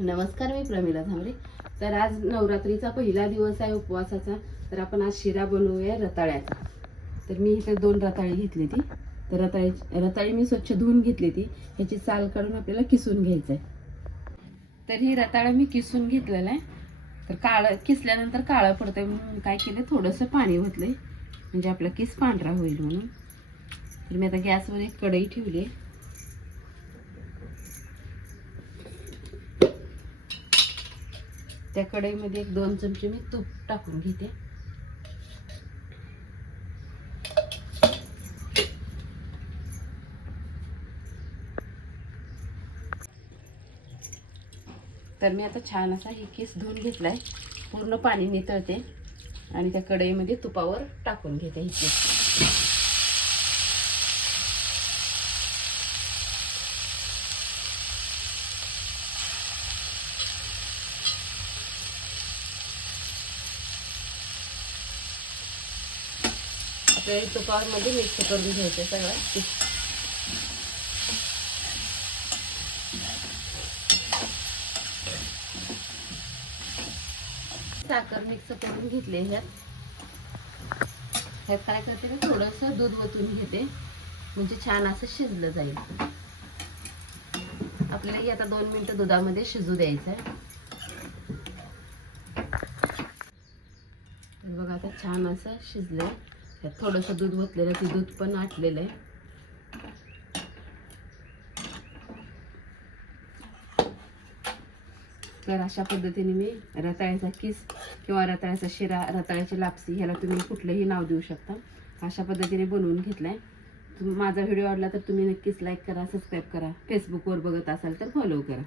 नमस्कार मी प्रमिला झांबरे. तर आज नवरात्रीचा पहिला दिवस आहे उपवासाचा. तर आपण आज शिरा बनवूया रताळ्याचा. तर मी इथे दोन रताळी घेतली ती. तर रताळी रताळी मी स्वच्छ धुवून घेतली ती. ह्याची साल काढून आपल्याला किसून घ्यायचं आहे तर ही रताळं मी किसून घेतलेला आहे. तर काळं किसल्यानंतर काळं पडतंय म्हणून काय केलं थोडंसं पाणी ओतलंय. म्हणजे आपला किस पांढरा होईल म्हणून. तर मी आता गॅसवर एक कढई ठेवली आहे. त्या कढईमध्ये एक दोन चमचे मी तूप टाकून घेते. तर मी आता छान असा हे केस धुवून घेतलाय. पूर्ण पाणी नितळते आणि त्या कढईमध्ये तुपावर टाकून घेते ही केस. आपल्याला तुपामध्ये मिक्स करून घ्यायचं सगळं. साखर मिक्स करून घेतले ह्यात. ह्यात काय करते ना थोडंसं दूध ओतून घेते. म्हणजे छान असं शिजलं जाईल. आपल्याला हे आता दोन मिनिटं दुधामध्ये शिजू द्यायचं आहे. बघा आता छान असं शिजलं त्यात थोडंसं दूध ओतलेलं ते दूध पण आटलेलं आहे. तर अशा पद्धतीने मी रताळ्याचा किस किंवा रताळ्याचा शिरा रताळ्याची लापसी ह्याला तुम्ही कुठलंही नाव देऊ शकता. अशा पद्धतीने बनवून घेतलाय. आहे माझा व्हिडिओ आवडला तर तुम्ही नक्कीच लाईक करा सबस्क्राईब करा. फेसबुकवर बघत असाल तर फॉलो करा.